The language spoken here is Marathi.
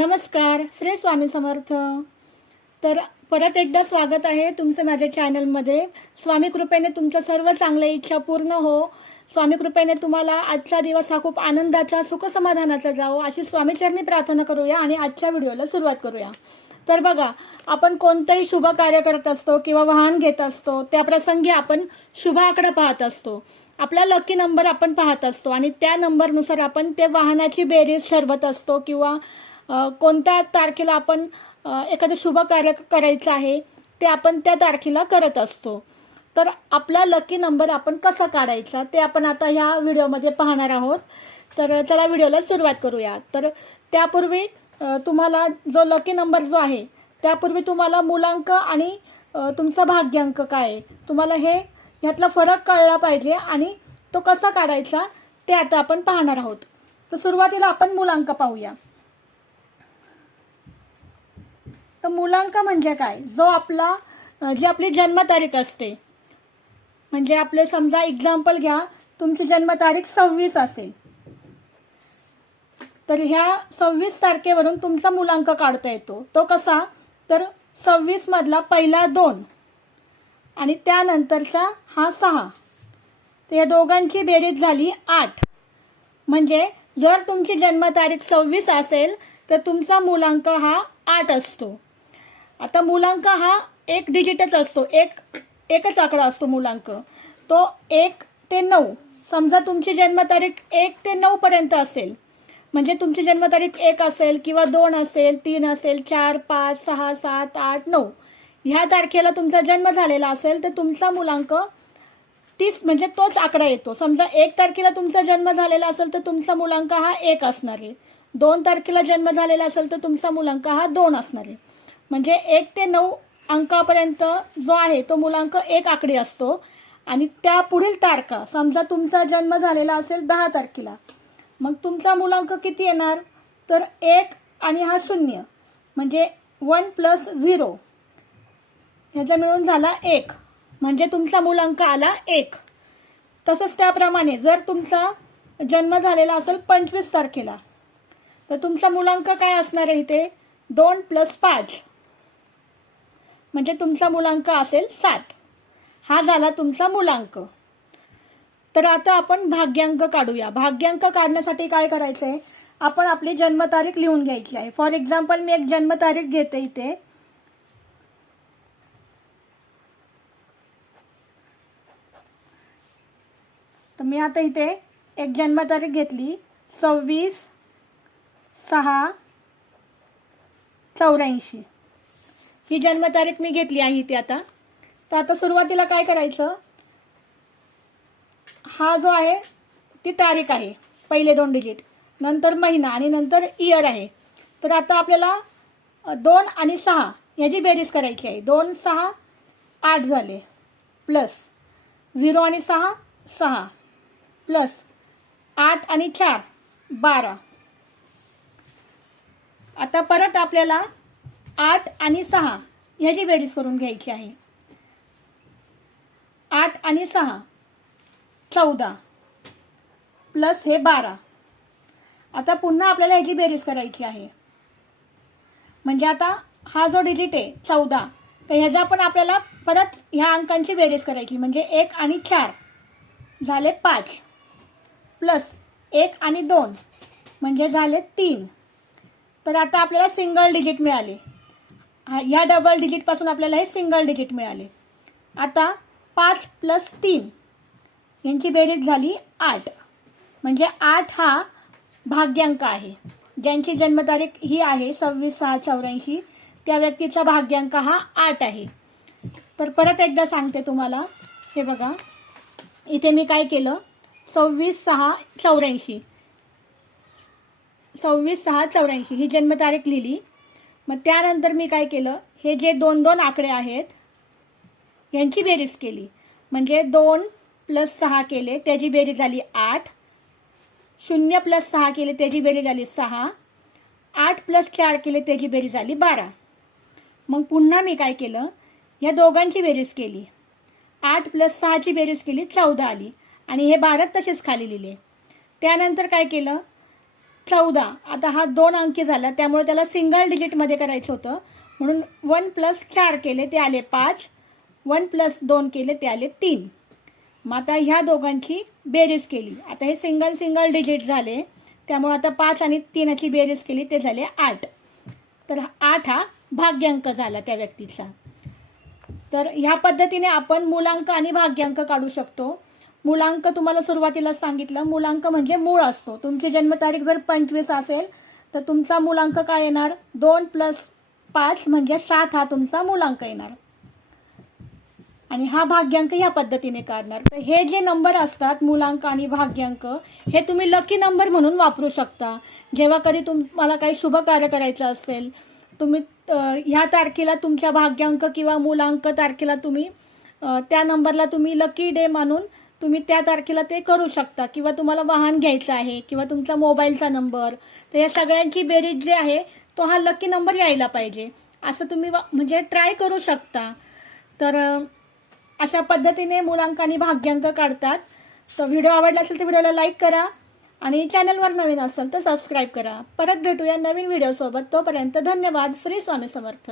नमस्कार श्री स्वामी समर्थ. तर परत एकदा स्वागत आहे तुमचं माझ्या चॅनलमध्ये. स्वामी कृपेने तुमच्या सर्व चांगल्या इच्छा पूर्ण हो. स्वामी कृपेने तुम्हाला आजचा दिवस हा खूप आनंदाचा सुखसमाधानाचा जावो. अशी स्वामीचरणी प्रार्थना करूया आणि आजच्या व्हिडिओला सुरुवात करूया. तर बघा आपण कोणतंही शुभ कार्य करत असतो किंवा वाहन घेत असतो त्या प्रसंगी आपण शुभ आकडा पाहत असतो. आपला लकी नंबर आपण पाहत असतो आणि त्या नंबरनुसार आपण त्या वाहनाची बेरीज ठरवत असतो किंवा कोणत्या तारखेला आपण एखादं शुभ कार्य करायचं आहे ते आपण त्या तारखेला करत असतो. तर आपला लकी नंबर आपण कसा काढायचा ते आपण आता ह्या व्हिडिओमध्ये पाहणार आहोत. तर चला व्हिडिओला सुरुवात करूया. तर त्यापूर्वी तुम्हाला जो लकी नंबर जो आहे त्यापूर्वी तुम्हाला मुलांक आणि तुमचा भाग्यांक काय आहे तुम्हाला हे ह्यातला फरक कळला पाहिजे आणि तो कसा काढायचा ते आता आपण पाहणार आहोत. तर सुरुवातीला आपण मुलांक पाहूया. तर मुलांक म्हणजे काय? जो आपला जी आपली जन्मतारीख असते. म्हणजे आपले समजा एक्झाम्पल घ्या तुमची जन्मतारीख सव्वीस असेल. तर ह्या सव्वीस तारखेवरून तुमचा मुलांक काढता येतो. तो कसा? तर सव्वीस मधला पहिला दोन आणि त्यानंतरचा हा सहा. तर या दोघांची बेरीज झाली आठ. म्हणजे जर तुमची जन्मतारीख सव्वीस असेल तर तुमचा मुलांक हा आठ असतो. आता मुलांक हा एक डिजिटच असतो. एक एकच आकडा असतो मुलांक. तो एक ते नऊ. समजा तुमची जन्मतारीख एक ते नऊ पर्यंत असेल. म्हणजे तुमची जन्मतारीख एक असेल किंवा दोन असेल तीन असेल चार पाच सहा सात आठ नऊ. ह्या तारखेला तुमचा जन्म झालेला असेल तर तुमचा मुलांक तीस म्हणजे तोच आकडा येतो. समजा एक तारखेला तुमचा जन्म झालेला असेल तर तुमचा मुलांक हा एक असणार आहे. दोन तारखेला जन्म झालेला असेल तर तुमचा मुलांक हा दोन असणार आहे. म्हणजे एक ते नऊ अंकापर्यंत जो आहे तो मुलांक एक आकडी असतो. आणि त्या पुढील तारखा समजा तुमचा जन्म झालेला असेल दहा तारखेला मग तुमचा मुलांक किती येणार? तर एक आणि हा शून्य म्हणजे वन प्लस झिरो. ह्याचा मिळून झाला एक म्हणजे तुमचा मुलांक आला एक. तसंच त्याप्रमाणे जर तुमचा जन्म झालेला असेल पंचवीस तारखेला तर तुमचा मुलांक काय असणार आहे इथे? दोन प्लस पाच. म्हणजे तुमचा मुलांक असेल सात. हा झाला तुमचा मुलांक. तर आता आपण भाग्यांक काढूया. भाग्यांक काढण्यासाठी काय करायचं आहे आपण आपली जन्मतारीख लिहून घ्यायची आहे. फॉर एक्झाम्पल मी एक जन्मतारीख घेते इथे. तर मी आता इथे एक जन्मतारीख घेतली. सव्वीस सहा चौऱ्याऐंशी. ही जन्मतारीख मी घेतली आहे ती आता. तर आता सुरुवातीला काय करायचं? हा जो आहे ती तारीख आहे पहिले दोन डिजिट नंतर महिना आणि नंतर इयर आहे. तर आता आपल्याला दोन आणि सहा याची बेरीज करायची आहे. दोन सहा आठ झाले. प्लस झिरो आणि सहा सहा. प्लस आठ आणि चार बारा. आता परत आपल्याला आठ आणि सहा ह्याची बेरीज करून घ्यायची आहे. आठ आणि सहा चौदा प्लस हे बारा. आता पुन्हा आपल्याला ह्याची बेरीज करायची आहे. म्हणजे आता हा जो डिजिट आहे चौदा तर ह्याचा पण आपल्याला परत ह्या अंकांची बेरीज करायची. म्हणजे एक आणि चार झाले पाच प्लस एक आणि दोन म्हणजे झाले तीन. तर आता आपल्याला सिंगल डिजिट मिळाले. हा- ह्या डबल डिजिटपासून आपल्याला हे सिंगल डिजिट मिळाले. आता पाच प्लस तीन यांची बेरीज झाली आठ. म्हणजे आठ हा भाग्यांक आहे. ज्यांची जन्मतारीख ही आहे सव्वीस सहा चौऱ्याऐंशी त्या व्यक्तीचा भाग्यांक हा आठ आहे. तर परत एकदा सांगते तुम्हाला हे बघा. इथे मी काय केलं? सव्वीस सहा चौऱ्याऐंशी. सव्वीस सहा चौऱ्याऐंशी ही जन्मतारीख लिहिली. मग त्यानंतर मी काय केलं? हे जे दोन दोन आकडे आहेत यांची बेरीज केली. म्हणजे दोन प्लस सहा केले त्याची बेरीज झाली आठ. शून्य प्लस सहा केले त्याची बेरीज झाली सहा. आठ प्लस चार केले त्याची बेरीज झाली बारा. मग पुन्हा मी काय केलं? या दोघांची बेरीज केली. आठ प्लस सहाची बेरीज केली चौदा आली. आणि हे बारा तसेच खाली लिहिले. त्यानंतर काय केलं? चौदा. आता हा दोन अंकी झाला त्यामुळे त्याला सिंगल डिजिटमध्ये करायचं होतं. म्हणून वन प्लस चार केले ते आले पाच. वन प्लस दोन केले ते आले तीन. मग आता ह्या दोघांची बेरीज केली. आता हे सिंगल सिंगल डिजिट झाले. त्यामुळे आता पाच आणि तीनाची बेरीज केली ते झाले आठ. तर आठ हा भाग्यांक झाला त्या व्यक्तीचा. तर ह्या पद्धतीने आपण मूलांक आणि भाग्यांक काढू शकतो. मूलांक तुम्हाला सुरुवातीला सांगितलं. मूलांक म्हणजे मूळ असतो. तुमची जन्मतारीख जर पंचवीस असेल तर तुमचा मूलांक काय येणार? दोन प्लस पाच म्हणजे सात हा तुमचा मूलांक येणार. आणि हा भाग्यांक ह्या पद्धतीने काढणार. तर हे जे नंबर असतात मूलांक आणि भाग्यांक हे तुम्ही लकी नंबर म्हणून वापरू शकता. जेव्हा कधी तुम्हाला काही शुभ कार्य करायचं असेल तुम्ही ह्या तारखेला तुमच्या भाग्यांक किंवा मूलांक तारखेला तुम्ही त्या नंबरला तुम्ही लकी डे मानून तुम्ही त्या तारखेला ते करू शकता. किंवा तुम्हाला वाहन घ्यायचं आहे किंवा तुमचा मोबाईलचा नंबर तर या सगळ्यांची बेरीज जे आहे तो हा लकी नंबर यायला पाहिजे. असं तुम्ही म्हणजे ट्राय करू शकता. तर अशा पद्धतीने मुलांक आणि भाग्यांक काढतात. तर व्हिडिओ आवडला असेल तर व्हिडिओला लाईक करा. आणि चॅनलवर नवीन असेल तर सबस्क्राईब करा. परत भेटूया नवीन व्हिडिओसोबत तोपर्यंत धन्यवाद. श्री स्वामी समर्थ.